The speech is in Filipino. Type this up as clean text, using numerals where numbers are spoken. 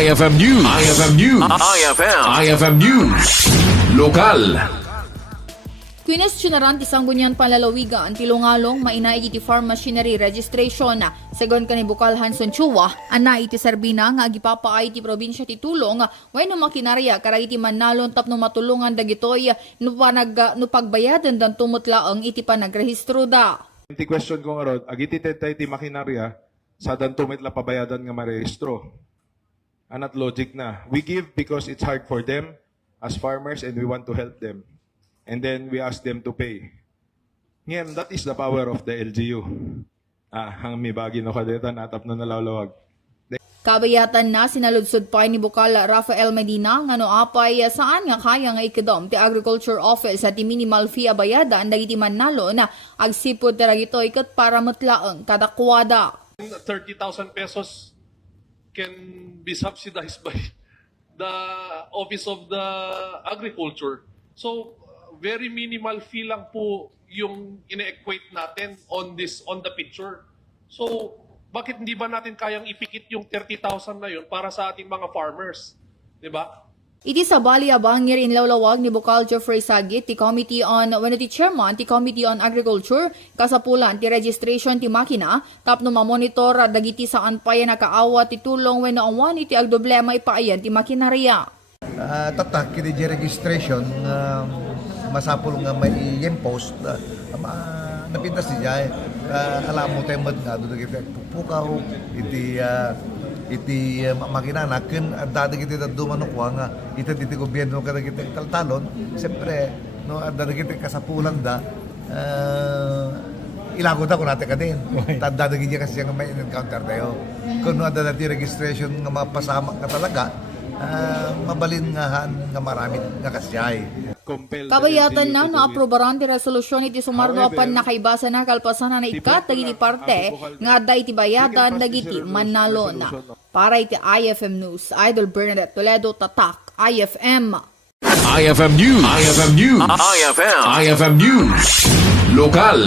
IFM News. IFM News. IFM News. Lokal. Kwinestyunaran ti Sangguniang Panlalawigan ti lungalong Mainaig iti farm machinery registration. Segon kanibukal Hanson Chua, ana iti serbina nga agipapaay ti probinsya ti tulong wenno makinarya karay iti mannalon tapno matulungan dagitoy no pagbayadan dan tumutlaeng iti panagrehistro da. Iti question ko nga rod, agiti tetay ti makinarya sa dan tumitla pabayadan nga marehistro. Anat logic na. We give because it's hard for them as farmers and we want to help them. And then we ask them to pay. Ngayon, that is the power of the LGU. Ang may bagi no kadeta, natap na nalalawag. Kabayatan na sinaludsod pa ni Bukal Rafael Medina nga no apay saan nga kaya nga ikadom ti Agriculture Office at ti minimal fee abayada ang dagiti mannalo na agsipod taragito ikat para mutlaeng kadakwada. 30,000 pesos can be subsidized by the Office of the Agriculture. So very minimal fee lang po yung ine-equate natin on the picture. So, bakit hindi ba natin kayang ipikit yung 30,000 na yun para sa ating mga farmers? 'Di ba? Iti sa bali abangir inlawlawag ni Bukal Jeffrey Sagit ti Committee on ti Chairman ti Committee on Agriculture kasapulan ti registration ti makina tapno mamonitor dagiti saan pa yan nakaawa ti tulong wenno awan iti agdoblema ipaayan ti makinarya. Tatak kiti registration masapul nga may i-impose napintas niya alam mo tayo nga doon pupukaw iti makina nakin at dati kita dumanukwa nga iti gobyerno kada kita taltalon siyempre no at dati kita kasapulan da ilago da ko natin ka din dati kita kasi nga may encounter tayo kung no dati registration nga mapasama ka talaga mabalin nga marami nga kasyay. Kabayatan na naaprobaran ti resolusyon iti sumarno apan nakaibasa na kalpasan na ikat dagiti parte nga da iti bayadan dagiti mannalo na. Para iti IFM News, Idol Bernadette Toledo, Tatak, IFM. IFM News. IFM News. IFM News. Lokal.